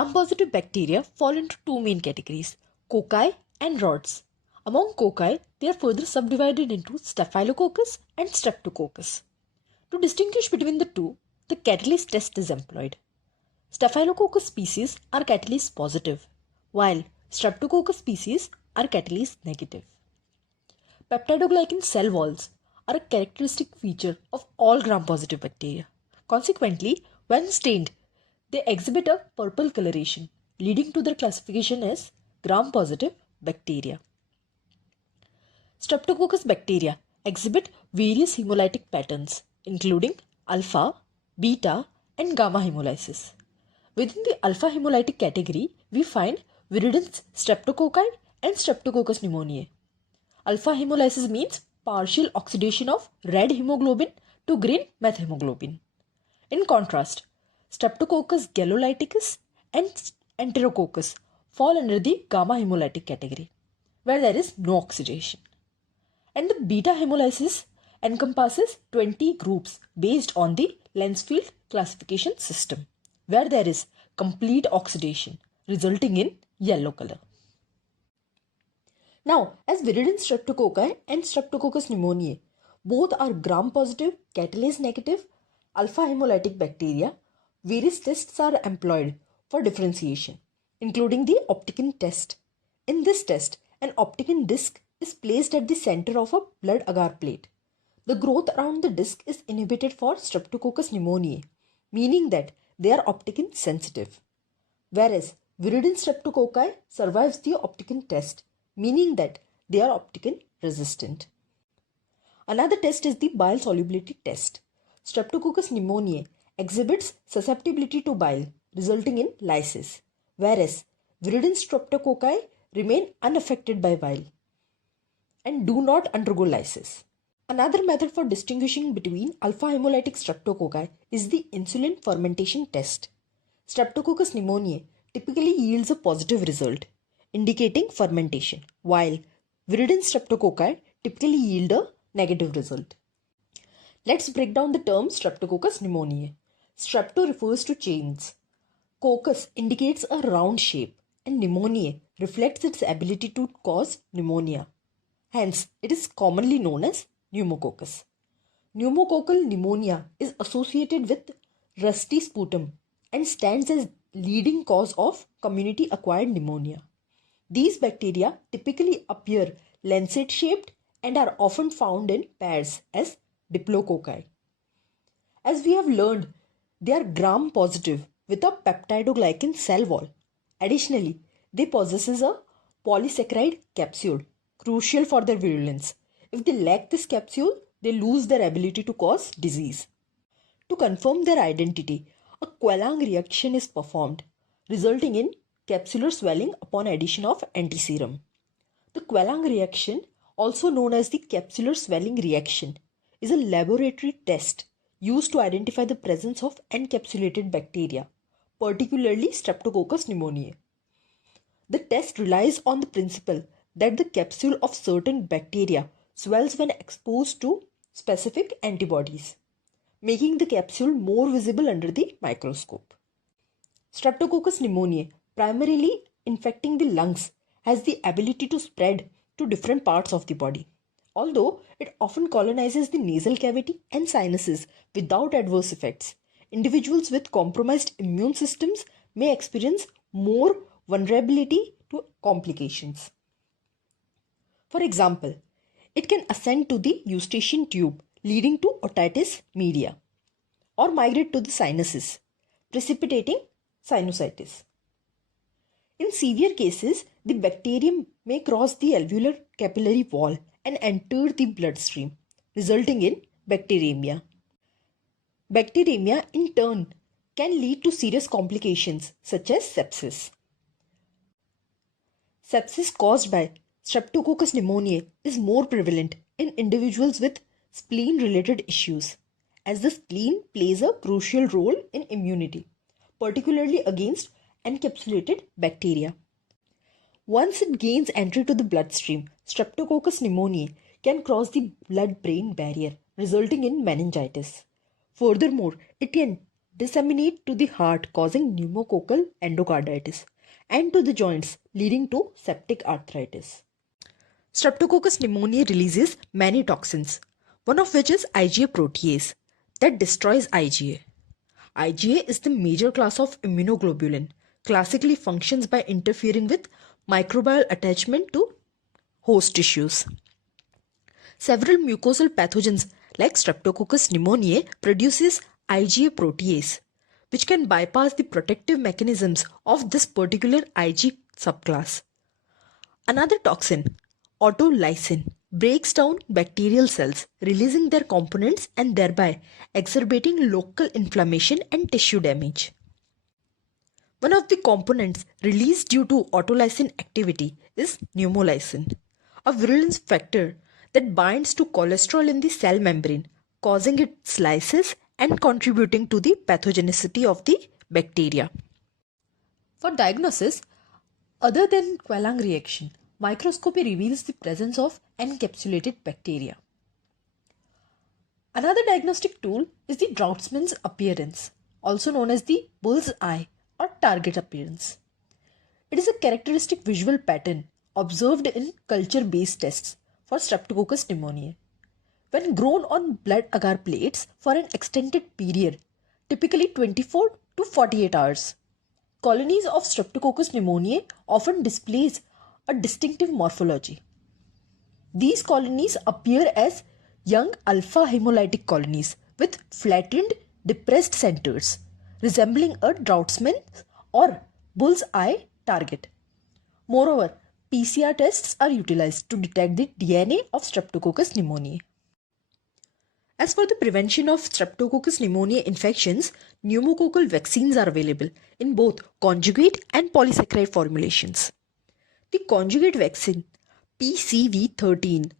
Gram-positive bacteria fall into two main categories, cocci and rods. Among cocci, they are further subdivided into Staphylococcus and Streptococcus. To distinguish between the two, the catalase test is employed. Staphylococcus species are catalase positive, while Streptococcus species are catalase negative. Peptidoglycan cell walls are a characteristic feature of all gram-positive bacteria. Consequently, when stained, they exhibit a purple coloration, leading to their classification as gram-positive bacteria. Streptococcus bacteria exhibit various hemolytic patterns, including alpha, beta, and gamma hemolysis. Within the alpha hemolytic category, we find viridans streptococci and Streptococcus pneumoniae. Alpha hemolysis means partial oxidation of red hemoglobin to green methemoglobin. In contrast, Streptococcus gallolyticus and Enterococcus fall under the gamma hemolytic category, where there is no oxidation. And the beta hemolysis encompasses 20 groups based on the Lancefield classification system, where there is complete oxidation resulting in yellow color. Now, as viridin streptococci and Streptococcus pneumoniae both are gram-positive, catalase-negative, alpha hemolytic bacteria, various tests are employed for differentiation, including the Opticon test. In this test, an Opticon disc is placed at the center of a blood agar plate. The growth around the disc is inhibited for Streptococcus pneumoniae, meaning that they are Opticon sensitive, whereas viridin streptococci survives the Opticon test, meaning that they are Opticon resistant. Another test is the bile solubility test. Streptococcus pneumoniae exhibits susceptibility to bile, resulting in lysis, whereas viridin streptococci remain unaffected by bile and do not undergo lysis. Another method for distinguishing between alpha hemolytic streptococci is the insulin fermentation test. Streptococcus pneumoniae typically yields a positive result, indicating fermentation, while viridin streptococci typically yield a negative result. Let's break down the term Streptococcus pneumoniae. Strepto refers to chains. Coccus indicates a round shape, and pneumoniae reflects its ability to cause pneumonia. Hence, it is commonly known as pneumococcus. Pneumococcal pneumonia is associated with rusty sputum and stands as leading cause of community-acquired pneumonia. These bacteria typically appear lancet-shaped and are often found in pairs as diplococci. As we have learned, they are gram-positive with a peptidoglycan cell wall. Additionally, they possess a polysaccharide capsule, crucial for their virulence. If they lack this capsule, they lose their ability to cause disease. To confirm their identity, a Quelang reaction is performed, resulting in capsular swelling upon addition of antiserum. The Quelang reaction, also known as the capsular swelling reaction, is a laboratory test used to identify the presence of encapsulated bacteria, particularly Streptococcus pneumoniae. The test relies on the principle that the capsule of certain bacteria swells when exposed to specific antibodies, making the capsule more visible under the microscope. Streptococcus pneumoniae, primarily infecting the lungs, has the ability to spread to different parts of the body. Although it often colonizes the nasal cavity and sinuses without adverse effects, individuals with compromised immune systems may experience more vulnerability to complications. For example, it can ascend to the eustachian tube, leading to otitis media, or migrate to the sinuses, precipitating sinusitis. In severe cases, the bacterium may cross the alveolar capillary wall and enter the bloodstream, resulting in bacteremia. Bacteremia, in turn, can lead to serious complications such as sepsis. Sepsis caused by Streptococcus pneumoniae is more prevalent in individuals with spleen-related issues, as the spleen plays a crucial role in immunity, particularly against encapsulated bacteria. Once it gains entry to the bloodstream, Streptococcus pneumoniae can cross the blood-brain barrier, resulting in meningitis. Furthermore, it can disseminate to the heart causing pneumococcal endocarditis and to the joints leading to septic arthritis. Streptococcus pneumoniae releases many toxins, one of which is IgA protease that destroys IgA. IgA is the major class of immunoglobulin, classically functions by interfering with microbial attachment to host tissues. Several mucosal pathogens like Streptococcus pneumoniae produces IgA protease, which can bypass the protective mechanisms of this particular Ig subclass. Another toxin, autolysin, breaks down bacterial cells, releasing their components and thereby exacerbating local inflammation and tissue damage. One of the components released due to autolysin activity is pneumolysin, a virulence factor that binds to cholesterol in the cell membrane, causing its lysis and contributing to the pathogenicity of the bacteria. For diagnosis, other than Quelang reaction, microscopy reveals the presence of encapsulated bacteria. Another diagnostic tool is the Draughtsman's appearance, also known as the bull's eye or target appearance. It is a characteristic visual pattern observed in culture-based tests for Streptococcus pneumoniae. When grown on blood agar plates for an extended period, typically 24 to 48 hours, colonies of Streptococcus pneumoniae often displays a distinctive morphology. These colonies appear as young alpha hemolytic colonies with flattened, depressed centers, resembling a Draughtsman's or bull's eye target. Moreover, PCR tests are utilized to detect the DNA of Streptococcus pneumoniae. As for the prevention of Streptococcus pneumoniae infections, pneumococcal vaccines are available in both conjugate and polysaccharide formulations. The conjugate vaccine PCV13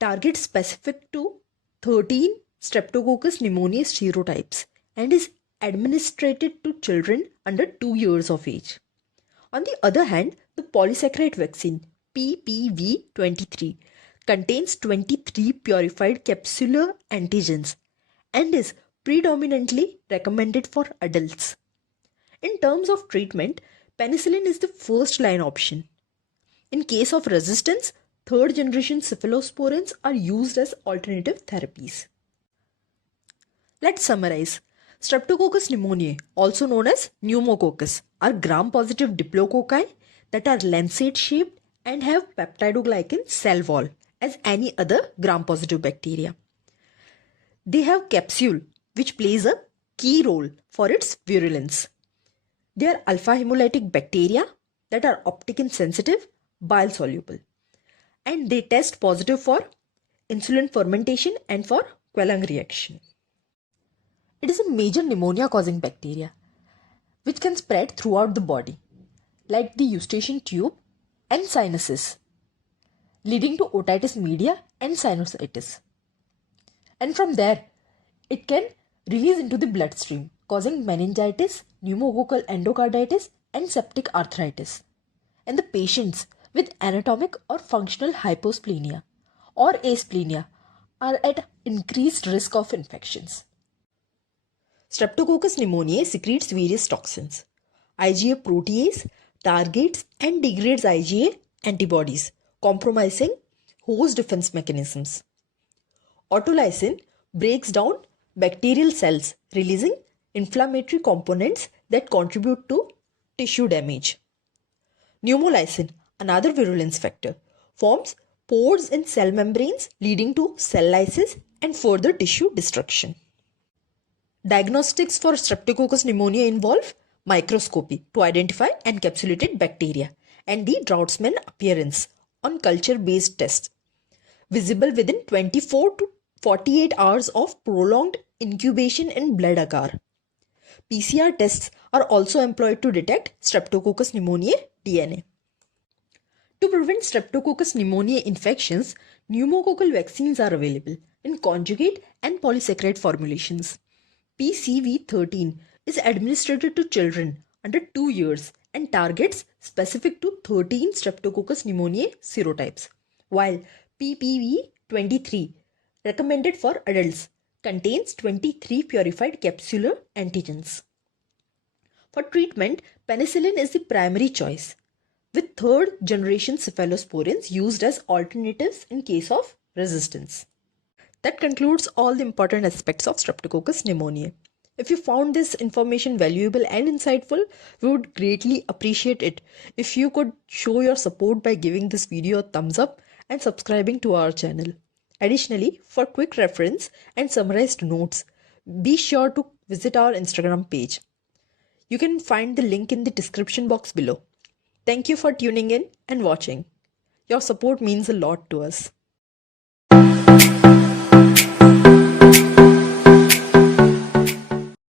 targets specific to 13 Streptococcus pneumoniae serotypes and is administered to children under 2 years of age. On the other hand, the polysaccharide vaccine PPV23 contains 23 purified capsular antigens and is predominantly recommended for adults. In terms of treatment, penicillin is the first line option. In case of resistance, third generation cephalosporins are used as alternative therapies. Let's summarize. Streptococcus pneumoniae, also known as pneumococcus, are gram-positive diplococci that are lancet-shaped and have peptidoglycan cell wall as any other gram-positive bacteria. They have capsule, which plays a key role for its virulence. They are alpha hemolytic bacteria that are opticin sensitive, bile soluble, and they test positive for insulin fermentation and for Quelang reaction. It is a major pneumonia causing bacteria which can spread throughout the body like the eustachian tube and sinuses, leading to otitis media and sinusitis. And from there, it can release into the bloodstream, causing meningitis, pneumococcal endocarditis, and septic arthritis. And the patients with anatomic or functional hyposplenia or asplenia are at increased risk of infections. Streptococcus pneumoniae secretes various toxins. IgA protease targets and degrades IgA antibodies, compromising host defense mechanisms. Autolysin breaks down bacterial cells, releasing inflammatory components that contribute to tissue damage. Pneumolysin, another virulence factor, forms pores in cell membranes leading to cell lysis and further tissue destruction. Diagnostics for Streptococcus pneumoniae involve microscopy to identify encapsulated bacteria and the Draughtsman appearance on culture-based tests, visible within 24 to 48 hours of prolonged incubation in blood agar. PCR tests are also employed to detect Streptococcus pneumoniae DNA. To prevent Streptococcus pneumoniae infections, pneumococcal vaccines are available in conjugate and polysaccharide formulations. PCV13 is administered to children under 2 years and targets specific to 13 Streptococcus pneumoniae serotypes, while PPV23, recommended for adults, contains 23 purified capsular antigens. For treatment, penicillin is the primary choice, with third generation cephalosporins used as alternatives in case of resistance. That concludes all the important aspects of Streptococcus pneumoniae. If you found this information valuable and insightful, we would greatly appreciate it if you could show your support by giving this video a thumbs up and subscribing to our channel. Additionally, for quick reference and summarized notes, be sure to visit our Instagram page. You can find the link in the description box below. Thank you for tuning in and watching. Your support means a lot to us.